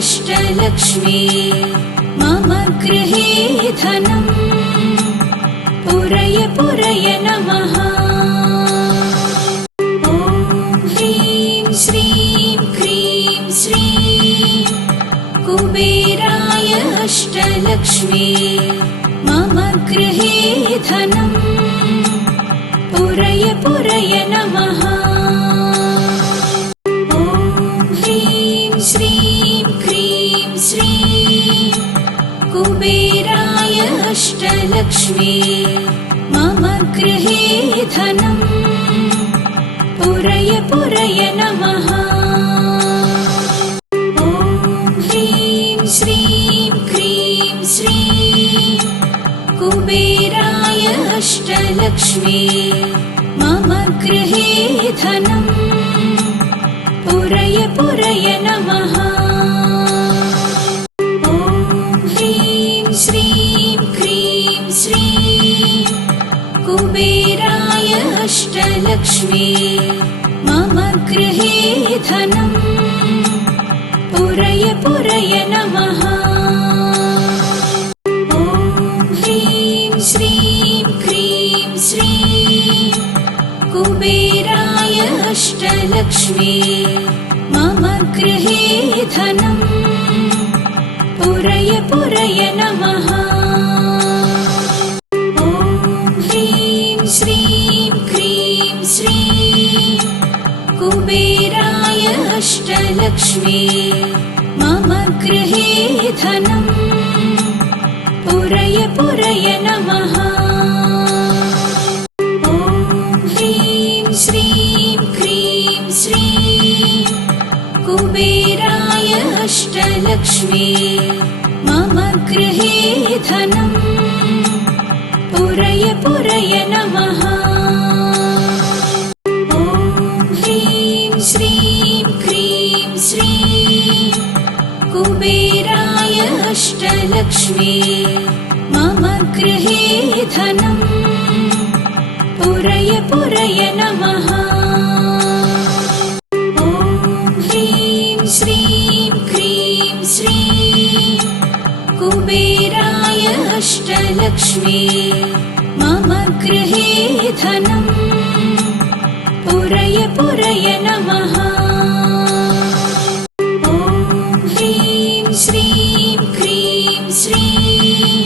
अष्टलक्ष्मी मम गृहे धनं पुरय पुरय नमः। ॐ ह्रीं श्रीं क्रीं श्रीं कुबेराय अष्टलक्ष्मी मम गृहे धनं पुरय पुरय नमः। ॐ ह्रीं श्रीं क्रीं श्रीं कुबेराय अष्टलक्ष्मी मम गृहे धनं पुरय पुरय नमः। ॐ ह्रीं श्रीं क्रीं श्रीं कुबेराय अष्टलक्ष्मी मम गृहे धनं पुरय पुरय नमः। ॐ ह्रीं श्रीं क्रीं श्रीं कुबेराय अष्टलक्ष्मी मम गृहे धनं पुरय पुरय नमः। ॐ ह्रीं श्रीं क्रीं श्रीं कुबेराय अष्टलक्ष्मी मम गृहे धनं पुरय पुरय नमः। ॐ ह्रीं श्रीं क्रीं श्रीं कुबेराय अष्टलक्ष्मी मम गृहे धनं पुरय पुरय नमः। ॐ ह्रीं श्रीं क्रीं श्रीं कुबेराय अष्टलक्ष्मी मम गृहे धनं पुरय पुरय नमः। ॐ ह्रीं श्रीं क्रीं श्रीं कुबेराय अष्टलक्ष्मी मम गृहे धनं पुरय पुरय नमः। ॐ ह्रीं श्रीं क्रीं श्रीं कुबेराय अष्टलक्ष्मी मम गृहे धनं पुरय पुरय नमः। ॐ ह्रीं श्रीं क्रीं श्रीं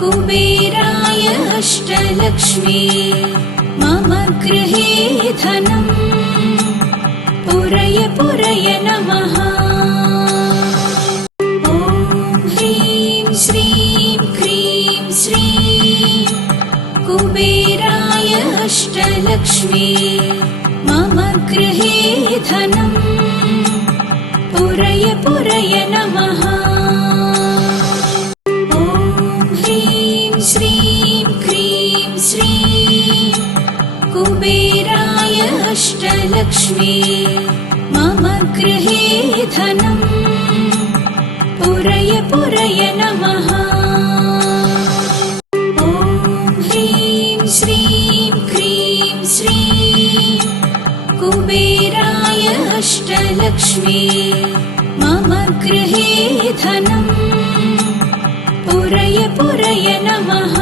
कुबेराय अष्टलक्ष्मी मम गृहे धनं पुरय पुरय नमः। ॐ ह्रीं श्रीं क्रीं श्रीं कुबेराय अष्टलक्ष्मी मम गृहे धनं पुरय पुरय नमः। ॐ ह्रीं श्रीं क्रीं श्रीं कुबेराय अष्टलक्ष्मी मम गृहे धनं पुरय पुरय नमः। ॐ ह्रीं श्रीं क्रीं श्रीं कुबेराय अष्टलक्ष्मी मम गृहे धनं पुरय पुरय नमः।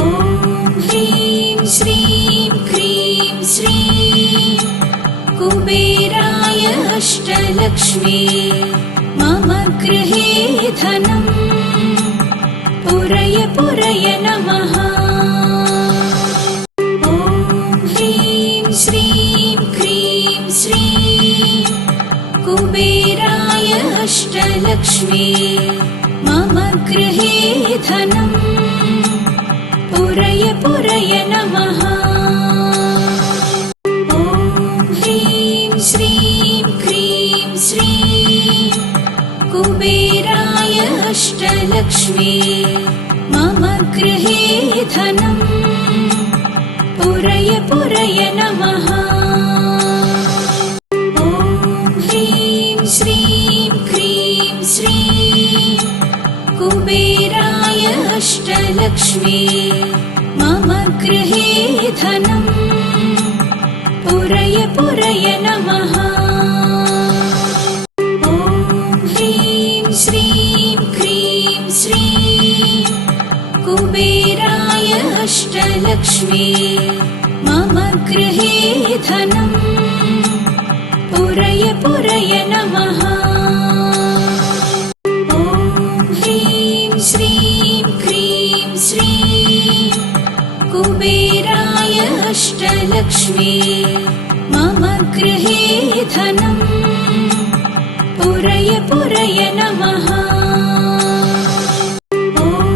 ॐ ह्रीं श्रीं क्रीं श्रीं कुबेराय अष्टलक्ष्मी मम गृहे धनं पुरय पुरय नमः। ॐ ह्रीं श्रीं क्रीं श्रीं कुबेराय अष्टलक्ष्मी मम गृहे धनं पुरय पुरय नमः। ॐ ह्रीं श्रीं क्रीं श्रीं कुबेराय अष्टलक्ष्मी मम गृहे धनं पुरय पुरय नमः। ॐ ह्रीं श्रीं क्रीं श्रीं कुबेराय अष्टलक्ष्मी मम गृहे धनं पुरय पुरय नमः। अष्टलक्ष्मी मम गृहे धनम् पुरय पुरय नमः। ॐ ह्रीं श्रीं क्रीं श्रीं कुबेराय अष्टलक्ष्मी मम गृहे धनम् पुरय पुरय नमः। ॐ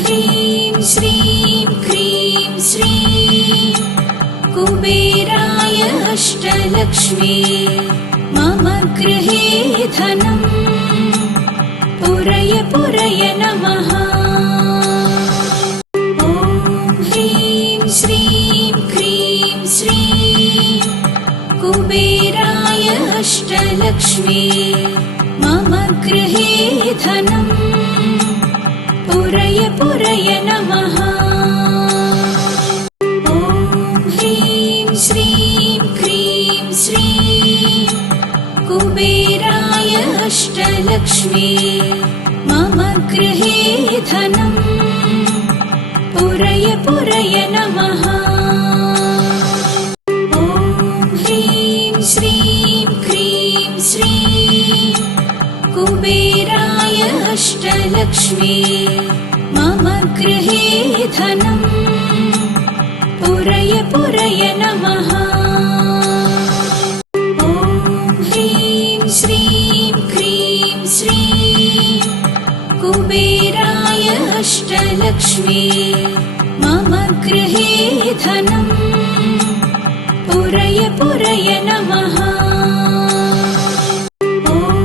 ह्रीं श्रीं क्रीं श्रीं कुबेराय अष्टलक्ष्मी मम गृहे धनम् पुरय पुरय नमः। ॐ ह्रीं श्रीं क्रीं श्रीं कुबेराय अष्टलक्ष्मी मम गृहे धनम् पुरय पुरय नमः। ॐ ह्रीं श्रीं क्रीं श्रीं कुबेराय अष्टलक्ष्मी मम गृहे धनम् पुरय पुरय नमः। ॐ ह्रीं श्रीं क्रीं श्रीं कुबेराय अष्टलक्ष्मी मम गृहे धनम् पुरय पुरय नमः। ॐ ह्रीं श्रीं क्रीं श्रीं कुबेराय अष्टलक्ष्मी मम गृहे धनम् पुरय पुरय नमः। ॐ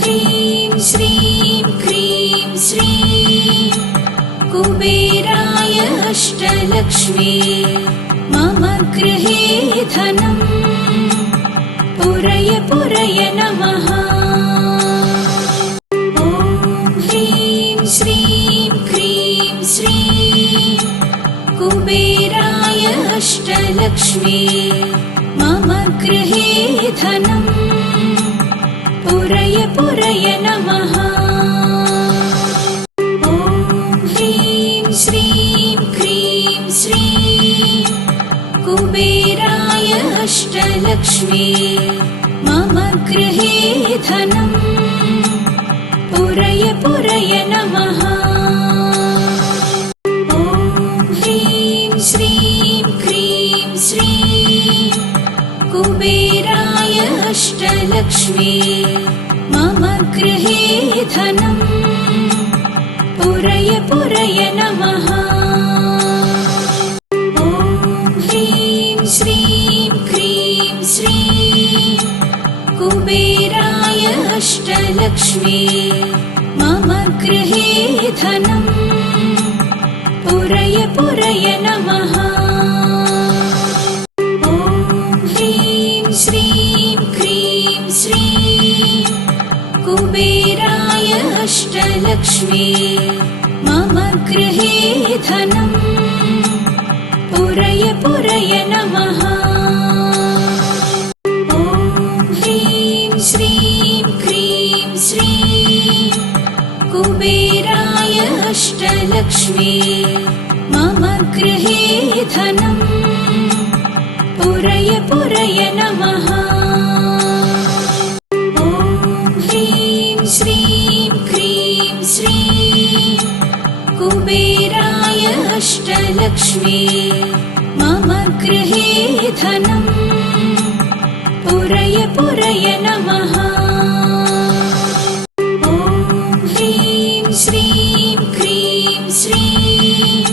ह्रीं श्रीं क्रीं श्रीं कुबेराय अष्टलक्ष्मी मम गृहे धनम् पुरय पुरय नमः। ॐ ह्रीं श्रीं क्रीं श्रीं कुबेराय अष्टलक्ष्मी मम गृहे धनम् पुरय पुरय नमः। ॐ ह्रीं श्रीं क्रीं श्रीं कुबेराय अष्टलक्ष्मी मम गृहे धनम् पुरय पुरय नमः। ॐ ह्रीं श्रीं क्रीं श्रीं कुबेराय अष्टलक्ष्मी मम गृहे धनम् पुरय पुरय नमः। ॐ ह्रीं श्रीं क्रीं श्रीं कुबेराय अष्टलक्ष्मी मम गृहे धनम् पुरय पुरय नमः। ॐ ह्रीं श्रीं क्रीं श्रीं कुबेराय अष्टलक्ष्मी मम गृहे धनम् पुरय पुरय नमः। ॐ ह्रीं श्रीं क्रीं श्रीं कुबेराय अष्टलक्ष्मी मम गृहे धनम् पुरय पुरय नमः। ॐ ह्रीं श्रीं क्रीं श्रीं कुबेराय अष्टलक्ष्मी मम गृहे धनम् पुरय पुरय नमः। ॐ ह्रीं श्रीं क्रीं श्रीं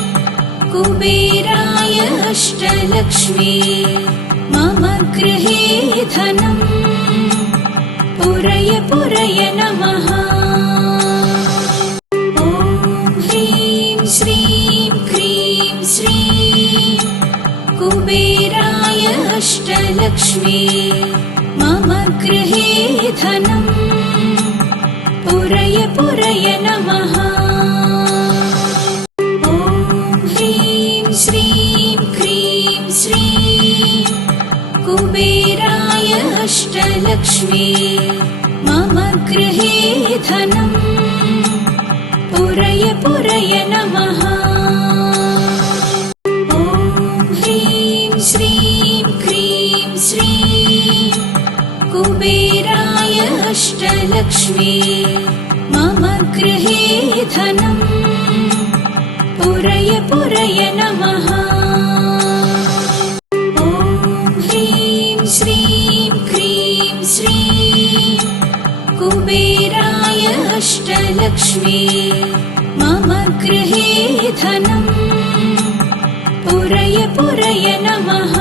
कुबेराय अष्टलक्ष्मी मम गृहे धनम् पुरय पुरय नमः। ॐ ह्रीं श्रीं क्रीं श्रीं कुबेराय अष्टलक्ष्मी मम गृहे धनम् पुरय पुरय नमः। ॐ ह्रीं श्रीं क्रीं श्रीं कुबेराय अष्टलक्ष्मी मम गृहे धनम् पुरय पुरय नमः। ॐ अष्टलक्ष्मी मम गृहे धनम् पुरय पुरय नमः। ॐ ह्रीं श्रीं क्रीं श्रीं कुबेराय अष्टलक्ष्मी मम गृहे धनम् पुरय पुरय नमः।